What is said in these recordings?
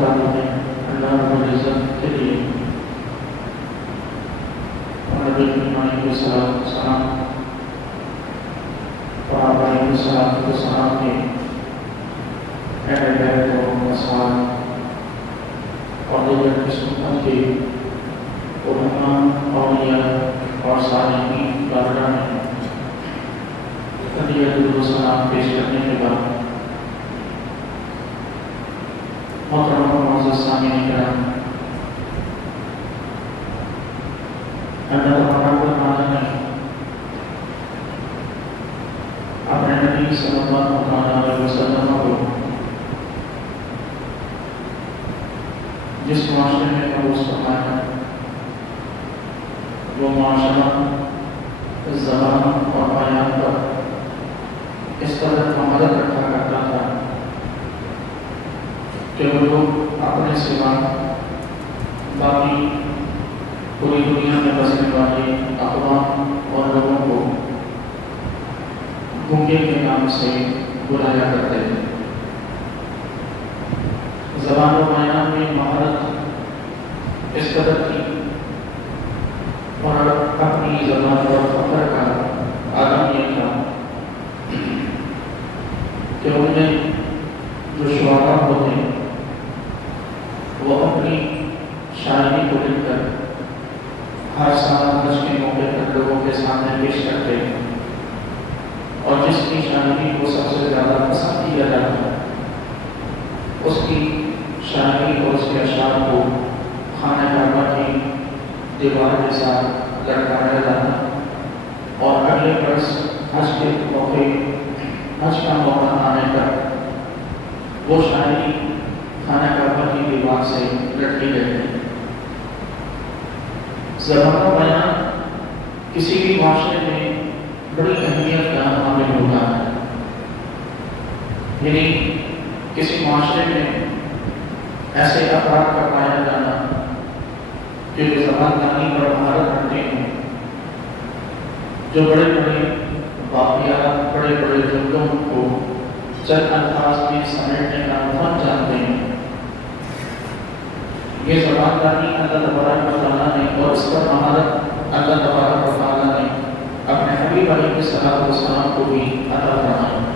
تعالیٰ نے اللہ رب العزت کے لیے اور نبی کریم کے سلام اور آبائی کے سلام کے اہل بیت اور اصحاب اور دیگر قسمت کے علماء اولیاء اور صالحین بارگاہ میں درود و سلام پیش کرنے کے بعد محترم و معزز سامعین کرام، اللہ تبارک نے اپنے نبی صلی اللہ علیہ وسلم کو جس معاشرے میں مبعوث فرمایا وہ معاشرہ زبان اور بیان پر اس قدر مہارت رکھا کرتا تھا کہ وہ لوگ اپنے سوا باقی پوری دنیا میں بسنے والے اقوام اور لوگوں کو گونگے کے نام سے بلایا کرتے تھے۔ زبان و بیان میں مہارت اس قدر تھی اور اپنی زبان اور فخر کا عالم یہ تھا کہ ان میں جو شعراء ہوتے وہ اپنی شاعری کو لکھ کر ہر سال حج کے موقع پر لوگوں کے سامنے پیش کرتے اور جس کی شاعری کو سب سے زیادہ پسند کیا جاتا اس کی شاعری اور اس کے اشعار کو خانہ کعبہ کی دیوار کے ساتھ لٹکایا جاتا اور اگلے برس حج کے موقع حج کا موقع آنے پر وہ شاعری خانہ کعبہ کی دیوار سے لٹکی رہتی۔ زبان و بیان کسی بھی معاشرے میں بڑی اہمیت کا حامل ہوتا ہے، یعنی کسی معاشرے میں ایسے افراد کا پایا جانا جو زبان دانی پر مہارت رکھتے ہیں، جو بڑے بڑے واقعات بڑے بڑے جملوں کو چند الفاظ میں سمیٹنے کا فن جانتے ہیں۔ یہ زبان دانی اللہ تبارک و تعالیٰ نے اور اس پر مہارت اللہ تبارک و تعالیٰ نے اپنے حبیب علیہ السلام کو بھی عطا فرمائی۔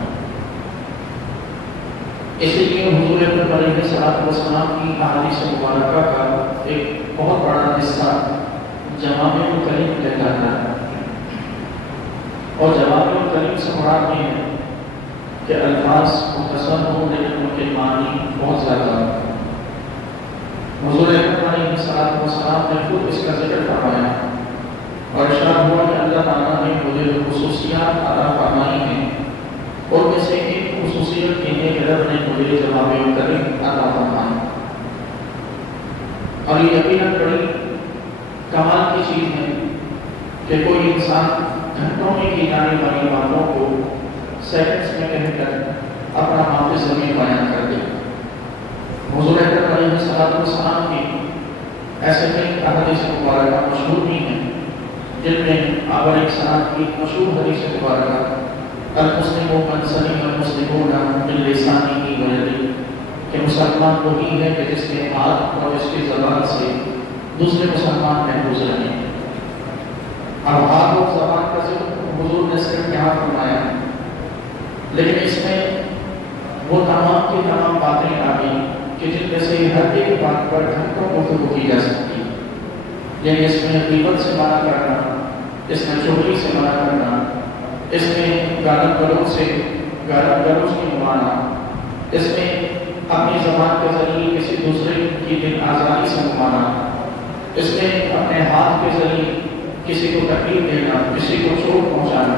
اس لیے حضور اکرم علیہ السلام کی احادیث مبارکہ کا ایک بہت بڑا حصہ جوامع الکلم کہلاتا ہے، اور جوامع الکلم سے مراد یہ ہے کہ الفاظ مختصر ہوں لیکن ان کے معنی بہت زیادہ ہیں۔ حضور اکرم علیہ السلام نے خود اس کا ذکر فرمایا اور ارشاد ہوا کہ اللہ تعالیٰ نے مجھے جو خصوصیات عطا فرمائی ہیں اور میں سے ایک خصوصیت یہ ہے کہ رب نے مجھے جوامع الکلم عطا فرمائی، اور یہ یقیناً بڑی کمال کی چیز ہے کہ کوئی انسان گھنٹوں میں کی جانے والی باتوں کو سیکنڈز میں کہہ کر اپنا حافظ زمین بیان کر دے۔ حضور اکرم علیہ السلام کی ایسے کئی احادیث مبارکہ مشہور بھی ہیں جن میں آپ علیہ السلام کی مشہور حدیث مبارکہ المسلم من سلم المسلمون من لسانه ویده کہ مسلمان وہی ہے کہ جس کے ہاتھ اور اس کی زبان سے دوسرے مسلمان محفوظ رہیں۔ اب ہاتھ اور زبان کا ذکر حضور نے صرف یہاں فرمایا، لیکن اس میں وہ تمام کی تمام باتیں آ گئی کہ جن میں سے ہر ایک بات پر گھنٹوں گفتگو کی جا سکتی ہے، یعنی اس میں غیبت سے منع کرنا، اس میں چغلی سے منع کرنا، اس میں گالت گلوچ کی ممانعت، اس میں اپنی زبان کے ذریعے کسی دوسرے کی دل آزادی سے ممانعت، اس میں اپنے ہاتھ کے ذریعے کسی کو تکلیف دینا، کسی کو چوٹ پہنچانا،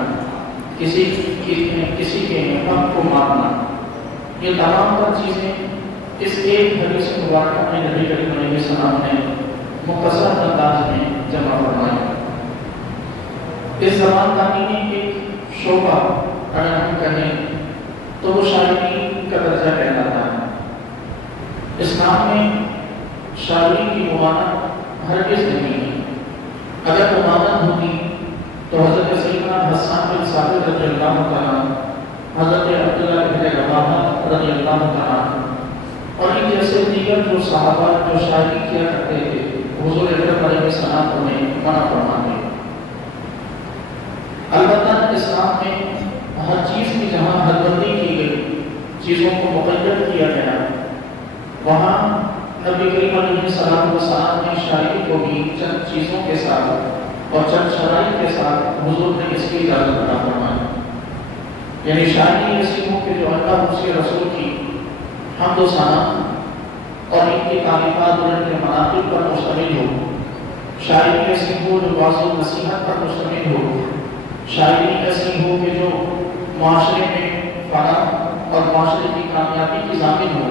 کسی کے حق کو مارنا، یہ تمام تر چیزیں اس ایک حدیث مبارکہ میں نبی کریم علیہ السلام نے مختصر انداز میں جمع فرمایا۔ اس زبان دانی میں ایک شعبہ اگر ہم کہیں تو وہ شاعری کا درجہ کہلاتا ہے۔ اسلام میں شاعری کی ممانعت ہرگز نہیں ہے۔ اگر ممانعت ہوتی تو حضرت سیدنا حسان بن ثابت رضی اللہ تعالیٰ، حضرت عبداللہ بن رواحہ رضی اللہ تعالیٰ اور ان جیسے دیگر دیگر جو صحابہ جو شاعری کیا کرتے تھے حضور اکرم علیہ السلام انہیں منع فرماتے. البتہ اسلام میں ہر چیز کی جہاں حد بندی کی گئی، چیزوں کو مقید کیا گیا، وہاں نبی کریم علیہ السلام نے شاعری کو بھی چند چیزوں کے ساتھ اور چند شرائط کے ساتھ حضور نے اس کی اجازت عطا فرمائی. یعنی شاعری ایسی ہو کہ جو اللہ اس کے رسول کی حمد و ثنا اور ان کی تعریفات اور ان کے مناقب پر مشتمل ہو. شاعری ایسی ہو جو واضح و نصیحت پر مشتمل ہو. شاعری ایسی ہو کہ جو معاشرے میں فلاح اور معاشرے کی کامیابی کی ضامن ہو.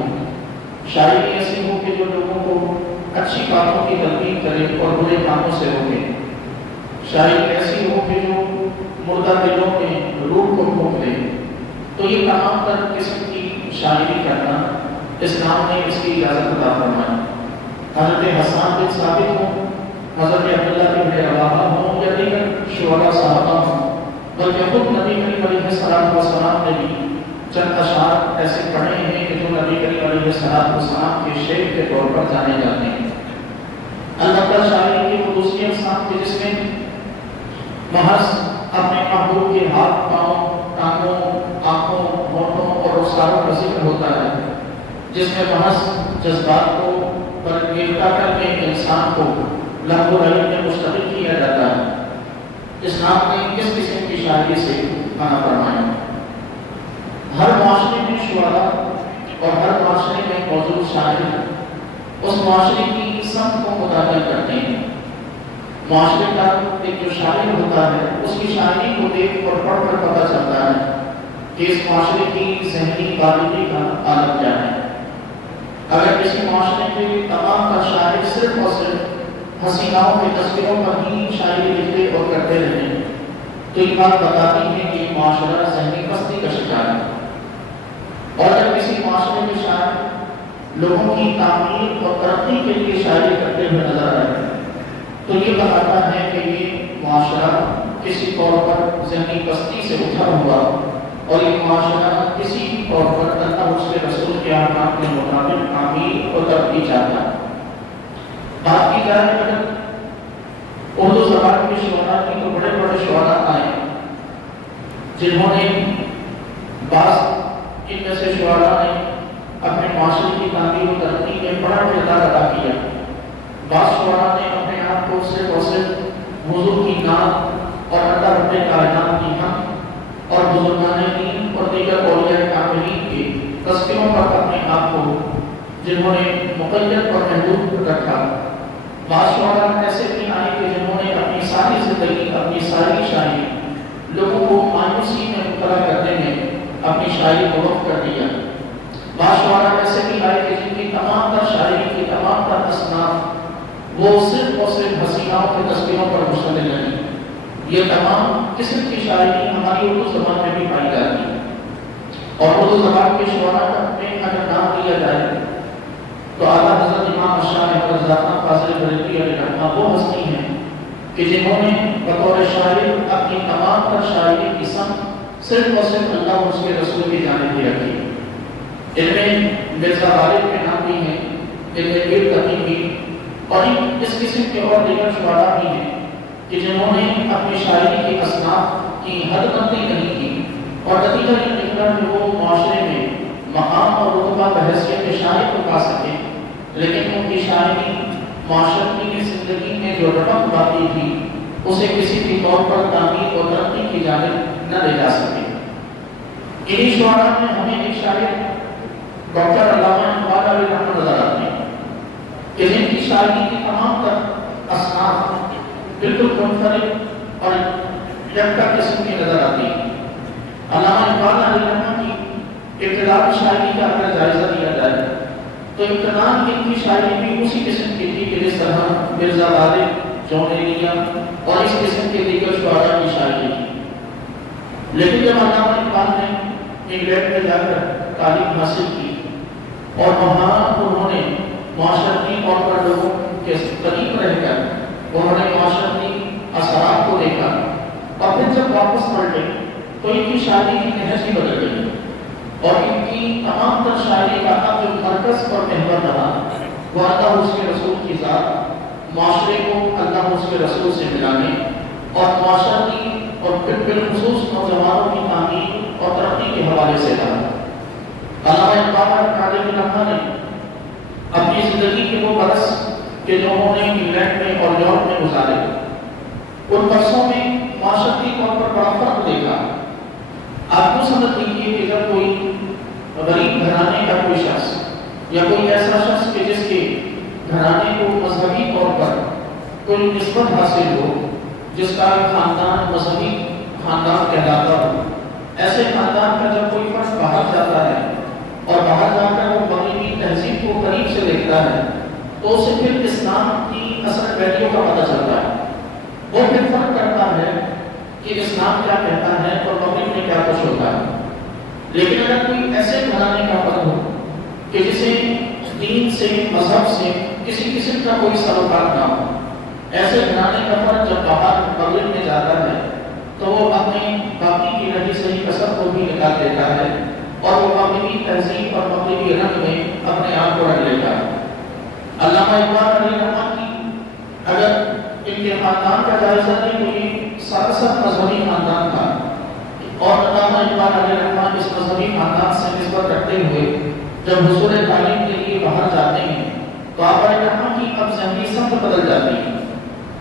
شاعری ایسی ہو کہ جو لوگوں کو اچھی باتوں کی تلقین کرے اور برے کاموں سے روکے. شاعری ایسی ہو کہ جو مردہ دلوں میں روح کو پھونک دے. تو یہ تمام تر قسم کی شاعری کرنا اسلام نے اس کی اجازت عطا فرمائی. حضرت حسان بن ثابت ہوں، حضرت عبداللہ بن رواحہ ہوں یا دیگر شعراء صحابہ ہوں، بلکہ خود نبی کریم علیہ السلام نے بھی چند اشعار ایسے پڑھے ہیں کہ جو نبی کریم علیہ السلام کے شعر کے طور پر جانے جاتے ہیں. البتہ شاعری کی وہ دوسری اقسام تھی جس میں محض اپنے محبوب کے ہاتھ، پاؤں، ٹانگوں، آنکھوں، ہونٹوں اور رخساروں کا ذکر ہوتا ہے، جس میں محض جذبات کو برانگیختہ کر کے انسان کو لہو و لعب میں مشتغل کیا جاتا ہے. اسلام نے کس قسم کی شاعری سے منع فرمایا. ہر معاشرے میں شعراء اور ہر معاشرے میں موجود شاعر اس معاشرے کی سمت کو متعین کرتے ہیں. معاشرے کا ایک جو شاعر ہوتا ہے اس کی شاعری کو دیکھ اور پڑھ کر پتہ چلتا ہے کہ اس معاشرے کی ذہنی بالغی کا عالم کیا ہے. اگر کسی معاشرے کے تمام کا شاعر صرف اور صرف حسیناؤں کے تصویروں پر ہی شاعری لکھتے اور کرتے رہے تو یہ بات بتاتی ہے کہ یہ معاشرہ ذہنی پستی کا شکار ہے. اور اگر کسی معاشرے کے شاعر لوگوں کی تعمیر اور ترقی کے لیے شاعری کرتے ہوئے نظر آئے تو یہ بتاتا ہے کہ یہ معاشرہ کسی طور پر ذہنی پستی سے اٹھا ہوا اور یہ معاشرہ کسی طور پر اللہ اس کے رسول کے احکام کے مطابق تعمیر اور ترقی چاہتا ہے. بات کی جائے اگر اردو زبان کے شعراء کی تو بڑے بڑے شعراء آئے جنہوں نے بعض ان میں سے شعراء نے اپنے معاشرے کی تعمیر و ترقی میں بڑا کردار ادا کیا. بعض شعراء نے اپنے آپ کو صرف اور صرف حضور کی نعت اور اللہ رب کائنات کی حمد اور بزرگان دین اور دیگر اولیاء کاملین کے تذکروں پر اپنے آپ کو جنہوں نے مقید اور محدود رکھا. بعض شعراء ایسے بھی آئے کہ جنہوں نے اپنی ساری زندگی، اپنی ساری شاعری لوگوں کو مایوسی میں مبتلا کرنے میں اپنی شاعری کو وقف کر دیا. بعض شعراء ایسے بھی آئے کہ جن کی تمام تر شاعری کی تمام تر اصناف وہ صرف اور صرف حسیناؤں کے تصویروں پر مشتمل رہی. یہ تمام قسم کی شاعری ہماری اردو زبان میں بھی پائی جاتی ہے. اور اردو زبان کے شعراء میں اگر نام لیا جائے تو اعلیٰ حضرت امام اشعار رضا فاضل بریلوی علیہ رحمہ وہ ہستی ہیں کہ جنہوں نے بطور شاعر اپنی تمام تر شاعری کی سمت صرف اور صرف اللہ اور اس کے رسول کی جانب ہی رکھی. ان میں مرزا غالب کے نام بھی ہیں، ان میں پیر تقی بھی اور اس قسم کے اور دیگر شعراء بھی ہیں کہ جنہوں نے اپنی شاعری کی اصناف کی حد بندی نہیں کی اور نتیجہ یہ نکلا کہ وہ معاشرے میں مقام اور رتبہ بحیثیت شاعر کو پا سکے، لیکن ان کی شاعری معاشرتی کی زندگی میں جو رقم باقی تھی اسے کسی بھی طور پر تعمیر اور ترقی کی جانب نہ لے جا سکے. انہی شعراء میں ہمیں ایک شاعر ڈاکٹر علامہ اقبال علیہ رحمۃ نظر آتے ہیں کہ جن کی شاعری کی تمام تر اصناف بالکل منفرد اور یکتا قسم کی نظر آتی ہے. علامہ اقبال علیہ رحمۃ کی ابتدائی شاعری کا اگر جائزہ لیا جائے تو ابتداء ان کی شاعری بھی اسی قسم کی تھی کہ جس طرح مرزا غالب، جونیریا اور اس قسم کے دیگر شعراء کی شاعری تھی. لیکن جب علامہ اقبال نے انگلینڈ میں جا کر تعلیم حاصل کی اور وہاں انہوں نے معاشرتی طور پر لوگوں کے قریب رہ کر انہوں نے معاشرتی اثرات کو دیکھا اور پھر جب واپس پلٹے تو ان کی شاعری کی نہج ہی بدل گئی. اور ان کی تمام تر شاعری کا جو مرکز اور محور رہا وہ اللہ اس کے رسول کی ذات، معاشرے کو اللہ اس کے رسول سے ملانے اور معاشرتی اور بالخصوص نوجوانوں کی تعمیر اور ترقی کے حوالے سے رہا۔ علامہ اقبال علیہ الرحمہ نے اپنی زندگی کے وہ برس کہ جو انہوں نے انگلینڈ میں اور یورپ میں گزارے، ان برسوں میں معاشرتی طور پر بڑا فرق دیکھا۔ آپ کو سمجھ لیجیے کہ جب کوئی غریب گھرانے کا کوئی شخص یا کوئی ایسا شخص کہ جس کے گھرانے کو مذہبی طور پر کوئی نسبت حاصل ہو، جس کا خاندان مذہبی خاندان کہلاتا ہو، ایسے خاندان کا جب کوئی فرد باہر جاتا ہے اور باہر جا کر وہ مغربی تہذیب کو قریب سے دیکھتا ہے تو اسے پھر اسلام کی اصل ویلیو کا پتہ چلتا ہے۔ وہ پھر فرق کرتا ہے کہ اسلام کیا کہتا ہے اور مغرب میں کیا کچھ ہوتا ہے۔ لیکن اگر کوئی ایسے گھرانے کا فرد ہو کہ جسے دین سے، مذہب سے کسی قسم کا کوئی سروکار نہ ہو، ایسے گھرانے کا فرد جب باہر مغرب میں جاتا ہے تو وہ اپنی باقی کی رہی صحیح کسب کو بھی نکال دیتا ہے اور وہ مغربی تہذیب اور مغربی رنگ میں اپنے آپ کو رنگ لیتا ہے۔ علامہ اقبال علیہ الرحمہ کی اگر ان کے خاندان کا جائزہ لیں تو یہ سراسر مذہبی خاندان تھا، اور علامہ اقبال علیہ الرحمہ اس مذہبی خاندان سے نسبت رکھتے ہوئے جب حصول تعلیم کے لیے باہر جاتے ہیں تو آپ علیہ الرحمہ کی اب ذہنی سمت بدل جاتی ہے،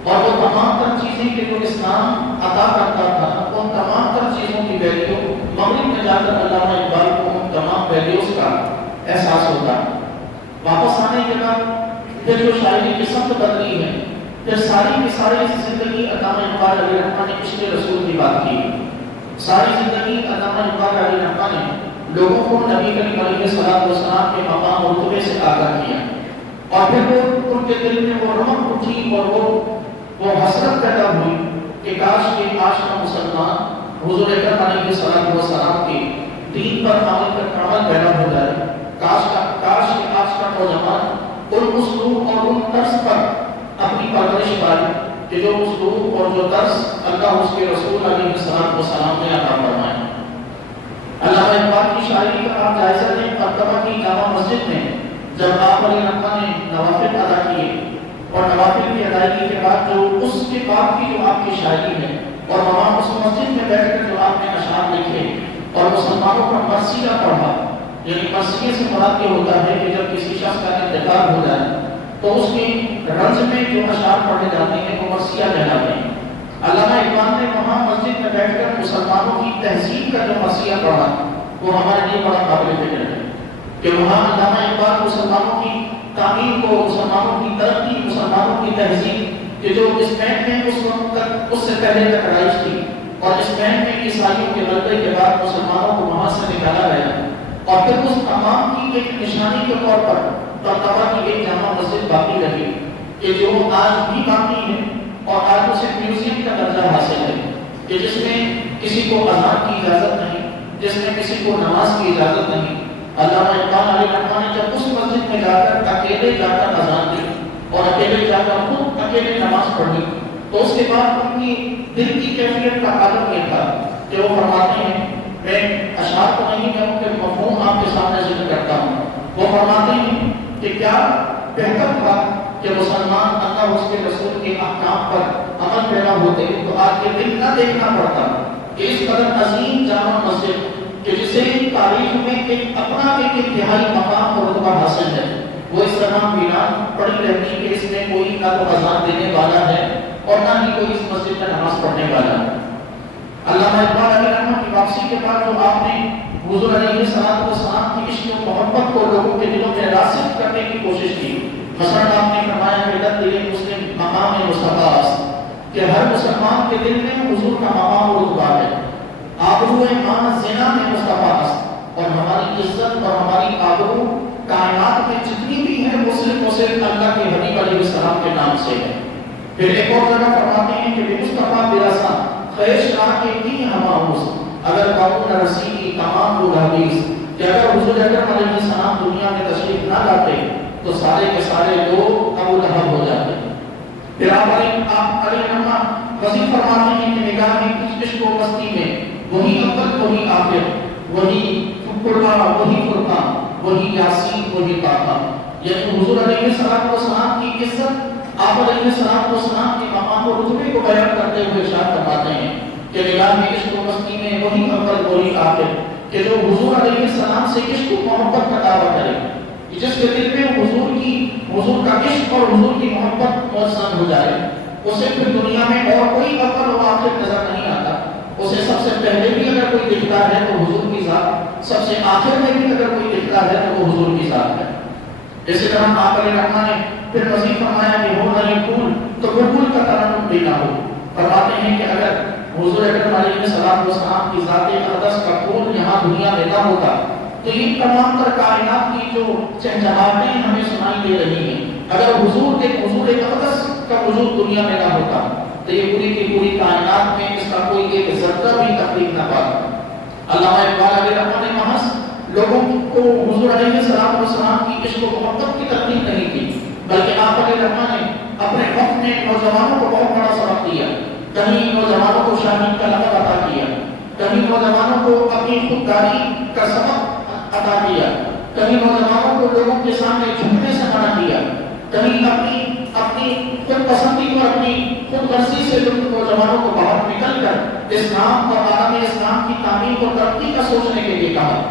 اور وہ تمام تر چیزیں کہ جو اسلام عطا کرتا تھا ان تمام تر چیزوں کی ویلیو مغرب میں جا کر علامہ اقبال کو ان تمام ویلیوز کا احساس ہوتا ہے۔ واپس آنے کے بعد پھر جو شاعری کی سمت بدلی ہے، پھر ساری کی ساری زندگی علامہ اقبال علیہ الرحمہ نے عشق رسول کی بات کی، ساری زندگی علامہ اقبال علیہ الرحمہ نے لوگوں کو نبی کریم علیہ السلام کے مقام اور رتبے سے آگاہ کیا، اور پھر وہ ان کے دل میں وہ رمق اٹھی اور وہ حسرت پیدا ہوئی کہ کاش کے آج کا مسلمان حضور اکرم علیہ السلام کے دین پر عمل پیدا ہو جائے، کاش کہ آج کا نوجوان ان اسلوب اور ان طرز پر اپنی پرورش پائے کہ جو اسلوب اور جو طرز اللہ اس کے رسول علیہ السلام نے عطا فرمائے۔ علامہ اقبال کی شاعری کا آپ جائزہ لیں، مرتبہ کی جامع مسجد میں جب آپ علیہ الرحمہ نے نوافل ادا کیے اور نوافل کی ادائیگی کے بعد جو اس کے بعد کی جو آپ کی شاعری ہے اور وہاں اس مسجد میں بیٹھ کر جو آپ نے اشعار لکھے اور مسلمانوں پر مرثیہ پڑھا، یعنی مرثیے سے مراد یہ ہوتا ہے کہ جب کسی شخص کا انتقال ہو جائے تو اس کے رنج میں جو اشعار پڑھے جاتے ہیں وہ مرثیہ کہلاتے ہیں۔ علامہ اقبال نے وہاں مسجد میں بیٹھ کر مسلمانوں کی تہذیب کا جو مرثیہ پڑھا وہ ہمارے لیے بڑا قابل ذکر ہے کہ وہاں علامہ اقبال مسلمانوں کی تعمیر کو، مسلمانوں کی ترقی، مسلمانوں کی تہذیب کہ جو اسپین میں اس وقت تک اس سے پہلے تک رائج تھی اور اسپین میں عیسائیوں کے غلبے کے بعد مسلمانوں کو وہاں سے نکالا گیا اور پھر اس تمام کی ایک نشانی کے طور پر طبقہ کی ایک جامع مسجد باقی رہی کہ جو آج بھی باقی ہے اور آج اسے میوزیم کا درجہ حاصل ہے کہ جس میں کسی کو اذان کی اجازت نہیں، جس میں کسی کو نماز کی اجازت نہیں۔ علامہ اقبال علیہ الرحمہ نے جب اس مسجد میں جا کر اکیلے جا کر اذان دی اور اکیلے جا کر خود اکیلے نماز پڑھی تو اس کے بعد ان کی دل کی کیفیت کا عالم یہ تھا کہ وہ فرماتے ہیں، میں اشعار کو نہیں، میں ان کے مفہوم آپ کے سامنے ذکر کرتا ہوں۔ وہ فرماتے ہیں کہ کیا بہتر تھا کہ مسلمان اللہ اس کے رسول کے احکام پر عمل پیرا ہوتے تو آج یہ دن نہ دیکھنا پڑتا کہ اس قدر عظیم جامع مسجد کہ جسے تاریخ میں ایک اپنا ایک انتہائی مقام اور رتبہ حاصل ہے، وہ اس طرح ویران پڑی رہتی کہ اس میں کوئی نہ تو اذان دینے والا ہے اور نہ ہی کوئی اس مسجد میں نماز پڑھنے والا ہے۔ علامہ اقبال علیہ الرحمہ کی واپسی کے بعد جو آپ نے حضور علیہ السلام کی عشق و محبت کو لوگوں کے دلوں میں راسخ کرنے کی کوشش کی، مثلا آپ نے فرمایا کہ دل مسلم مقام مصطفیٰ است کہ ہر مسلمان کے دل میں حضور کا مقام و رتبہ ہے، آبرو ماں زنا میں مصطفیٰ است، اور ہماری عزت اور ہماری آبرو کائنات میں جتنی بھی ہے وہ صرف اللہ کے حبیب علیہ السلام کے نام سے ہے۔ پھر ایک اور جگہ فرماتے ہیں کہ مصطفیٰ برسا خیش راہ کے کی ہماؤس اگر قانون رسی کی تمام لوگ حدیث کہ اگر حضور اکرم علیہ السلام دنیا میں تشریف نہ لاتے تو سارے کے سارے لوگ ابو لہب ہو جاتے۔ پھر آپ علیہ الرحمہ وزیر فرماتے ہیں کہ نگاہ کی کچھ عشق و مستی میں وہی اول وہی آخر، وہی قرآن وہی فرقان وہی یاسین وہی طٰہٰ. یعنی حضور علیہ السلام کی عزت، آپ علیہ السلام کے مقام و رتبے کو بیان کرتے ہوئے ارشاد فرماتے ہیں کہ نگاہ عشق و مستی میں وہی اول وہی آخر کہ جو حضور علیہ السلام سے عشق و محبت کا دعویٰ کرے، جس کے دل میں حضور کا عشق اور حضور کی محبت موسن ہو جائے، اسے پھر دنیا میں اور کوئی اول و آخر نظر نہیں آتا. اسے سب سے پہلے بھی اگر کوئی دکھتا ہے تو حضور کی ذات، سب سے آخر میں بھی اگر کوئی دکھتا ہے تو وہ حضور کی ذات ہے. اسی طرح آپ علیہ الرحمٰن نے پھر مزید فرمایا کہ ہو نہ یہ پھول تو بلبل کا ترنم بھی نہ ہو. فرماتے ہیں کہ اگر حضور اکرم علیہ السلام کی ذات اقدس کا پھول یہاں دنیا میں نہ ہوتا تو یہ تمام تر کائنات کی جو چہچہاہٹیں ہمیں سنائی دے رہی ہیں، اگر حضور اقدس کا وجود دنیا میں نہ ہوتا تو یہ پوری کی پوری کائنات میں اس کا کوئی ایک ذرہ بھی تکلیف نہ پاتا. علامہ اقبال علیہ الرحمٰن نے محض لوگوں کو حضور علیہ السلام کی عشق و محبت کی تکلیف نہیں کی، بلکہ آپ علیہ الرحمٰن نے اپنے وقت میں نوجوانوں کو بہت بڑا سبق دیا. کہیں نوجوانوں کو شاہین کا لقب عطا کیا، کہیں نوجوانوں کو اپنی خودداری کا سبق عطا کیا، کہیں نوجوانوں کو لوگوں کے سامنے جھکنے سے منع کیا، کہیں اپنی خود پسندی اور اپنی خود غرضی سے نوجوانوں کو باہر نکل کر اسلام اور عالم اسلام کی تعمیر اور ترقی کا سوچنے کے لیے کہا.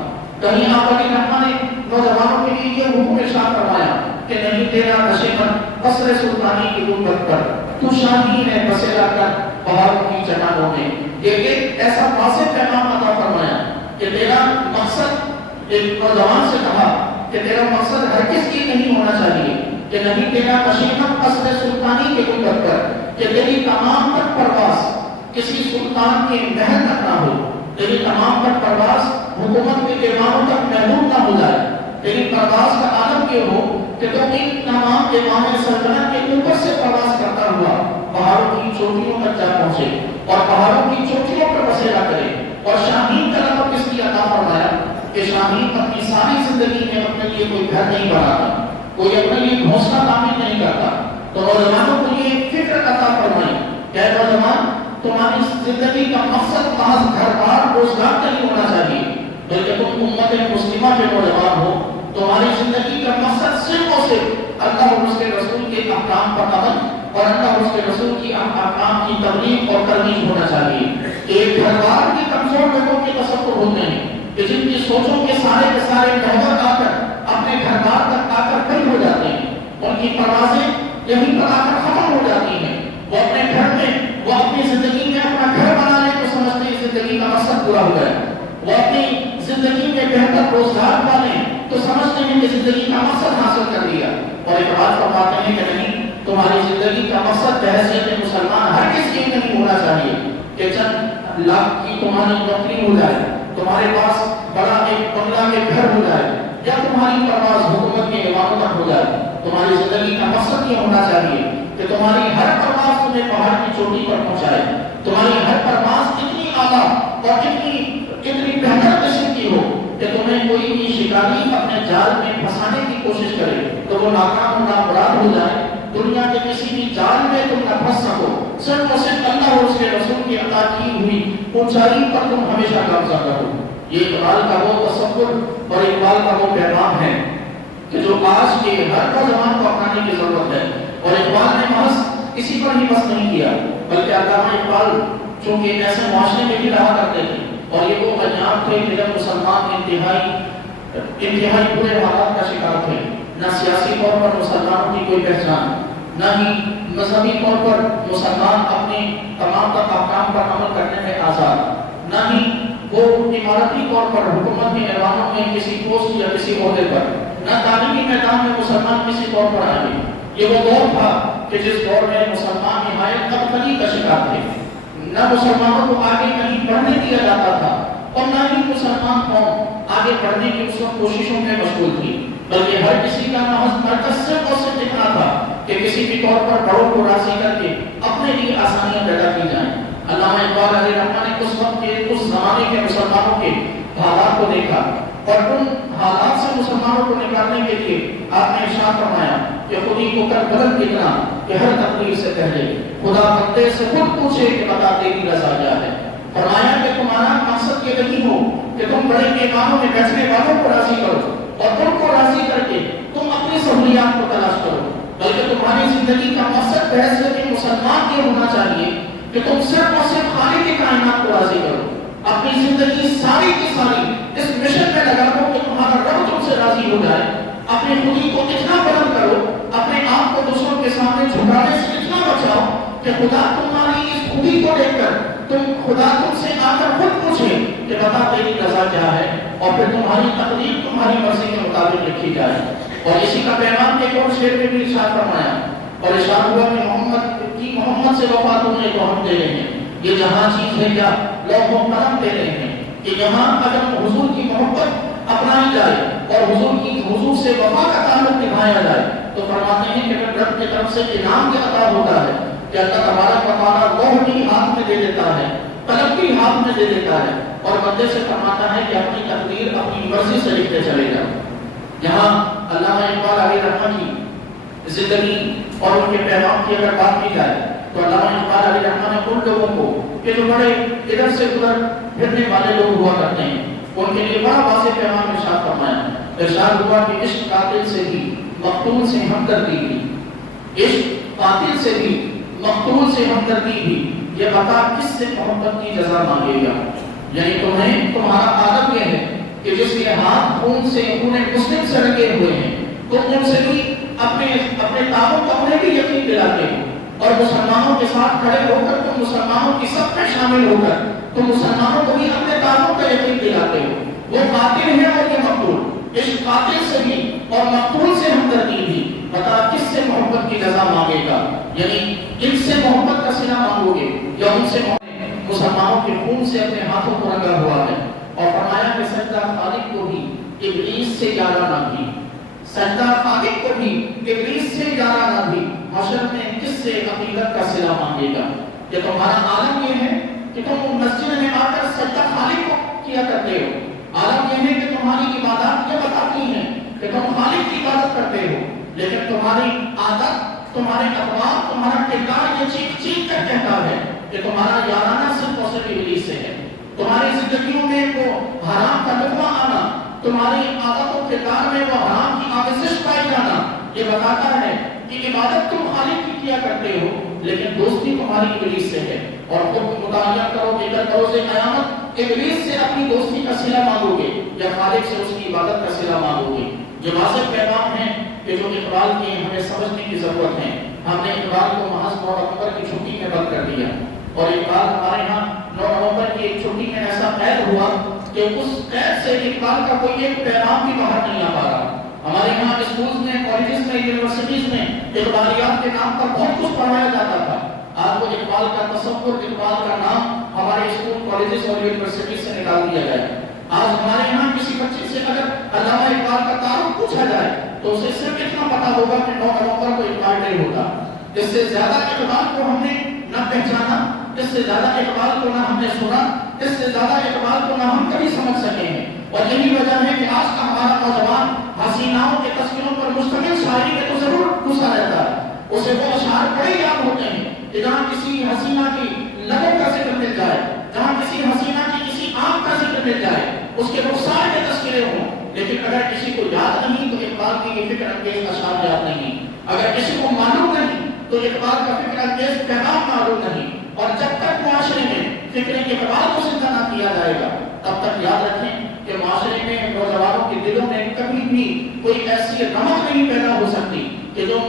کہیں آپ علیہ الرحمٰن نے نوجوانوں کے لیے یہ حکم ارشاد فرمایا کہ نہیں تیرا نشیمن قصر سلطانی کی غربت پر، تو شاہین ہے بسیرا کر پہاڑوں کی چٹانوں میں. یہ ایک ایسا واضح پیغام عطا فرمایا کہ تیرا مقصد، ایک نوجوان سے کہا کہ تیرا مقصد ہرگز یہ نہیں ہونا چاہیے کہ نہیں تیرا نشیمن قصر سلطانی کی غربت پر، کہ تیری تمام تک پرواز کسی سلطان کے محل تک نہ ہو، تیری تمام تک پرواز حکومت کے ایوانوں تک محدود نہ ہو جائے. تیری پرواز کا عالم یہ ہو کہ تم ان تمام ایوان سلطنت کے اوپر سے پرواز کرتا ہوا پہاڑوں کی چوٹیوں تک جا پہنچے اور پہاڑوں کی چوٹیوں پر بسیرا کرے. اور شاہین کا لقب کس لیے عطا فرمایا کہ شاہین اپنی ساری زندگی میں اپنے لیے کوئی گھر نہیں بناتا، کوئی اپنے لیے گھونسلہ تعمیر نہیں کرتا. تو نوجوانوں کو یہ فکر عطا فرمائی کہ نوجوان تمہاری زندگی کا مقصد محض گھر بار روزگار کا نہیں ہونا چاہیے، بلکہ تم امت مسلمہ کے نوجوان ہو. تمہاری زندگی کا مقصد صرف اور صرف اللہ اور اس کے رسول کے احکام پر عمل اور اللہ اور اس کے رسول کی احکام کی تبلیغ اور ترویج ہونا چاہیے. ایک گھر بار کے کمزور لوگوں کے تصور ہوتے ہیں کہ جن کی سوچوں کے سارے محور آ کر اپنے گھر بار تک آ کر کھڑی ہو جاتے ہیں، ان کی پروازیں یہیں پر آ کر ختم ہو جاتی ہیں. وہ اپنے گھر میں، وہ اپنی زندگی میں اپنا گھر بنا لے تو سمجھتے ہیں زندگی کا مقصد پورا ہو گیا. وہ اپنی زندگی میں بہتر روزگار پالیں تو سمجھتے ہیں کہ زندگی کا مقصد حاصل کر لیا. اور ایک بات فرماتے ہیں کہ نہیں، تمہاری زندگی کا مقصد بحیثیت مسلمان ہرگز یہ نہیں ہونا چاہیے کہ چند لاکھ کی تمہاری نوکری ہو جائے، تمہارے پاس بڑا ایک بنگلہ کے گھر ہو جائے، یا تمہاری پرواز حکومت کے ایوانوں تک ہو جائے. تمہاری زندگی کا مقصد یہ ہونا چاہیے کہ تمہاری ہر پرواز تمہیں پہاڑ کی چوٹی پر پہنچائے، تمہاری ہر پرواز اتنی اعلیٰ اور اتنی بہتر قسم کی ہو کہ تمہیں کوئی بھی شکاری اپنے جال میں پھنسانے کی کوشش کرے تو وہ ناکام نامراد ہو جائے. دنیا کے کسی بھی جال میں تم نہ پھنس سکو، صرف اور صرف اللہ اور اس کے رسول کی عطا کی ہوئی اونچائی پر تم ہمیشہ قابض رہو. یہ اقبال کا وہ تصور اور اقبال کا وہ پیغام ہے کہ جو آج کے ہر نوجوان کو اپنانے کی ضرورت ہے. اور اقبال نے محض اسی پر ہی بس نہیں کیا، بلکہ علامہ اقبال چونکہ ایسے معاشرے میں بھی رہا کرتے تھے اور یہ وہ ایام تھے کہ جب مسلمان انتہائی برے حالات کا شکار تھے. نہ سیاسی طور پر مسلمانوں کی کوئی پہچان، نہ ہی مذہبی طور پر مسلمان اپنے تمام تک احکام پر عمل کرنے میں آزاد، نہ ہی وہ عمارتی طور پر حکومت کے ایوانوں میں کسی پوسٹ یا کسی عہدے پر، نہ تعلیمی میدان میں مسلمان کسی طور پر آئے. یہ وہ دور تھا کہ جس دور میں مسلمان نہایت تبدیلی کا شکار تھے. نہ مسلمانوں کو آگے کہیں پڑھنے دیا جاتا تھا اور نہ ہی مسلمان قوم آگے بڑھنے کی اس وقت کوششوں میں مشغول تھی، بلکہ ہر کسی کا محض مرکز صرف اور صرف اتنا تھا کہ کسی بھی طور پر بڑوں کو راضی کر کے اپنے لیے آسانیاں پیدا کی جائیں. علامہ اقبال علیہ الرحمٰن نے اس وقت کے اس زمانے کے مسلمانوں کے حالات کو دیکھا اور ان حالات سے مسلمانوں کو نکالنے کے لیے آپ نے ارشاد فرمایا کہ خودی کو کر بلند اتنا کہ ہر تقریر سے پہلے خدا بندے سے خود پوچھے کہ بتا تیری رضا کیا ہے. فرمایا کہ تمہارا مقصد یہ نہیں ہو کہ تم بڑے پیمانوں میں بیٹھنے والوں کو راضی کرو اور ان کو راضی کر کے تم اپنی سہولیات کو تلاش کرو، بلکہ تمہاری زندگی کا مقصد بحیثیت مسلمان یہ ہونا چاہیے کہ تم صرف اور صرف خالق کائنات کو راضی کرو، اپنی زندگی ساری کی ساری اس مشن میں لگا دو کہ تمہارا رب تم سے راضی ہو جائے، اپنی خودی کو اتنا بلند کرو، اپنے آپ کو دوسروں کے سامنے جھکانے سے اتنا بچاؤ کہ خدا تمہاری اس خودی کو دیکھ کر خدا تم سے آ کر خود پوچھے کہ بتا تیری رضا کیا ہے، اور پھر تمہاری تقدیر تمہاری مرضی کے مطابق لکھی جائے۔ اور اسی کا پیغام کے اور شعر میں بھی ارشاد فرمایا اور ارشاد ہوا کہ محمد سے وفا تم نے تو ہم دے رہے ہیں، یہ جہاں چیز ہے کیا لوح و قلم دے رہے ہیں کہ یہاں اگر حضور کی محبت اپنائی جائے اور حضور سے وفا کا تعلق نبھایا جائے تو فرماتے ہیں کہ رب کی طرف سے انعام کے عطا ہوتا ہے کہ اللہ تبارک و تعالیٰ لوح بھی ہاتھ میں دے دیتا ہے، قلم بھی ہاتھ میں دے دیتا ہے، اور بندے سے فرماتا ہے کہ اپنی تقدیر اپنی مرضی سے لکھتے چلے جاؤ۔ یہاں علامہ اقبال علیہ رحمہ کی زندگی اور ان کے پیغام کی اگر بات کی جائے تو علامہ اقبال علیہ رحمہ نے ان لوگوں کو کہ جو بڑے ادھر سے ادھر پھرنے والے لوگ ہوا کرتے ہیں ان کے لیے بڑا واضح پیغام ارشاد فرمایا۔ ارشاد ہوا کہ عشق قاتل سے بھی مقتول سے ہمدردی بھی، عشق قاتل سے بھی مقتول سے ہمدردی بھی، یہ بتا کس سے محبت کی جزا مانگے گا۔ یعنی تمہیں تمہارا عادت یہ ہے کہ جس کے ہاتھ خون سے خون مسلم سے رنگے ہوئے ہیں تم ان سے بھی اپنے تعاون کا انہیں بھی یقین دلاتے ہو، اور مسلمانوں کے ساتھ کھڑے ہو کر تم مسلمانوں کی سب میں شامل ہو کر تم مسلمانوں کو بھی اپنے تعاون کا یقین دلاتے ہو۔ وہ قاتل ہے اور یہ مقتول، اس قاتل سے بھی اور مقتول سے ہمدردی بھی، بتا کس سے محبت کی جزا مانگے گا۔ یعنی ان سے محبت کا صلہ مانگو گے یا ان سے مسلمانوں کے خون سے اپنے ہاتھوں کو رنگا ہوا ہے۔ اور فرمایا کہ سجدہ خالق کو بھی ابلیس سے یارہ نہ بھی، سجدہ خالق کو بھی ابلیس سے یارہ نہ بھی، حشر میں کس سے عقیدت کا صلہ مانگے گا۔ کہ تمہارا عالم یہ ہے کہ تم مسجد میں آ کر سجدہ خالق کو کیا کرتے ہو، عالم یہ ہے کہ تمہاری عبادات یہ بتاتی ہیں کہ تم خالق کی عبادت کرتے ہو، لیکن تمہاری عادت، تمہارے اخلاق، تمہارا کردار یہ چیخ چیخ کر کہتا ہے کہ تمہارا یارانہ صرف اور صرف ابلیس سے ہے۔ تمہاری زندگیوں میں وہ حرام کا لقمہ آنا، تمہاری عادت و کردار میں وہ حرام کی آمیزش پائی جانا، یہ بتاتا ہے کہ عبادت تم خالق کی کیا کرتے ہو لیکن دوستی تمہاری ابلیس سے ہے۔ اور خود متعین کرو کہ اگر روز قیامت ابلیس سے اپنی دوستی کا صلہ مانگو گے یا خالق سے اس کی عبادت کا صلہ مانگو گے۔ یہ واضح پیغام ہے کہ جو اقبال کی ہمیں سمجھنے کی ضرورت ہے۔ ہم نے اقبال کو محض 9 نومبر کی چھٹی میں بند کر دیا، اور اقبال ہمارے ہاں 9 نومبر کی ایک چھٹی میں ایسا قید ہوا کہ اس قید سے اقبال کا کوئی ایک پیغام بھی باہر نہیں آ پا رہا۔ ہمارے یہاں اسکولز میں، کالجز میں، یونیورسٹیز میں اقبالیات کے نام پر بہت کچھ پڑھایا جاتا تھا۔ آج وہ اقبال کا تصور، اقبال کا نام ہمارے اسکول، کالجز اور یونیورسٹیز سے نکال دیا گیا۔ آج ہمارے یہاں کسی بچے سے اگر علامہ اقبال کا تعارف پوچھا جائے تو اسے صرف اتنا پتا ہوگا کہ 9 نومبر کو اقبال ڈے ہوتا۔ اس سے زیادہ اقبال کو ہم نے نہ پہچانا، اس سے زیادہ اقبال کو نہ ہم نے سنا، اس سے زیادہ اقبال کو نہ ہم کبھی سمجھ سکے ہیں۔ اور یہی وجہ ہے کہ آج کا ہمارا نوجوان حسیناؤں کے تذکروں پر مشتمل شاعری میں تو ضرور گھسا رہتا ہے، اسے وہ اشعار بڑے یاد ہوتے ہیں کہ جہاں کسی حسینہ کی لبوں کا ذکر مل جائے، جہاں کسی حسینہ کی کسی آنکھ کا ذکر مل جائے، اس کے رخسار کے تذکرے ہوں، لیکن اگر کسی کو یاد نہیں تو اقبال کی یہ فکر انگیز اشعار یاد نہیں، اگر کسی کو معلوم نہیں تو اقبال کا فکر انگیز پیغام معلوم نہیں۔ اور جب تک معاشرے میں فکر اقبال کو زندہ نہ کیا جائے گا تب تک یاد رکھیں کہ معاشرے میں نوجوانوں کے دلوں میں کبھی بھی کوئی ایسی رمق نہیں پیدا ہو سکتی کہ جو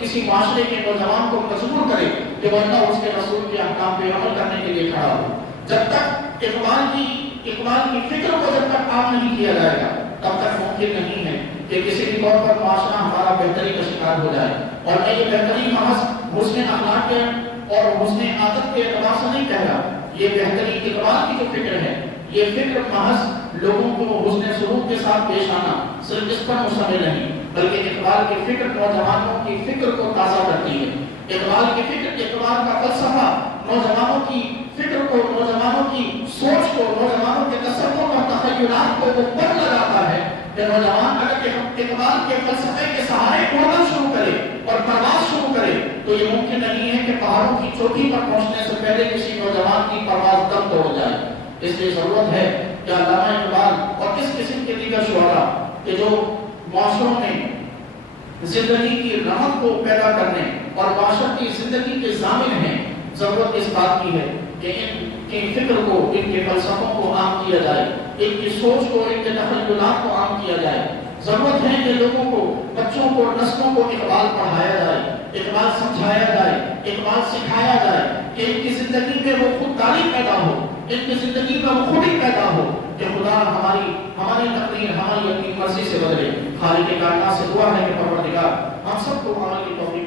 کسی معاشرے کے نوجوان کو مجبور کرے کہ وہ اللہ اس کے رسول کے احکام پہ عمل کرنے کے لیے کھڑا ہو۔ جب تک اقبال کی فکر کو جب تک عام نہیں کیا جائے گا تب تک ممکن نہیں ہے کہ کسی بھی طور پر معاشرہ ہمارا بہتری کا شکار ہو جائے۔ اور میں یہ بہتری محض حسن اخلاق کے اور حسن عادت کے اعتبار سے نہیں کہہ رہا، یہ بہتری اقبال کی جو فکر ہے، یہ فکر محض لوگوں کو حسن سلوک کے ساتھ پیش آنا صرف اس پر مشتمل نہیں، بلکہ اقبال کی فکر نوجوانوں کی فکر کو تازہ کرتی ہے۔ اقبال کی فکر، اقبال کا فلسفہ نوجوانوں کی فکر کو، نوجوانوں کی سوچ کو، نوجوانوں کے تصور اور تخیلات کو وہ پر لگاتا ہے کہ نوجوان اگر اقبال کے فلسفے کے سہارے اڑنا شروع کرے اور پرواز شروع کرے تو تو یہ ممکن نہیں ہے کہ پہاڑوں کی چوٹی پر پہنچنے سے پہلے کسی نوجوان کی پرواز دم توڑ جائے۔ اس لیے ضرورت ہے کہ علامہ اقبال اور اس قسم کے دیگر شعراء کہ جو معاشروں میں زندگی کی رحمت کو پیدا کرنے اور معاشرت کی زندگی کے ضامن ہیں، ضرورت اس بات کی ہے کہ ان کی فکر کو، ان کے فلسفوں کو عام کیا جائے، ان کی سوچ کو، ان کے تخیلات کو عام کیا جائے۔ ضرورت ہے کہ لوگوں کو، بچوں کو، نسلوں کو اقبال پڑھایا جائے، اقبال سمجھایا جائے، اقبال سکھایا جائے کہ ان کی زندگی میں وہ خودداری پیدا ہو، ان کی زندگی میں وہ خودی پیدا ہو کہ خدا ہماری تقدیر ہماری اپنی مرضی سے بدلے۔ خالق کائنات سے دعا ہے کہ پروردگار ہم سب کو عمل کی توفیق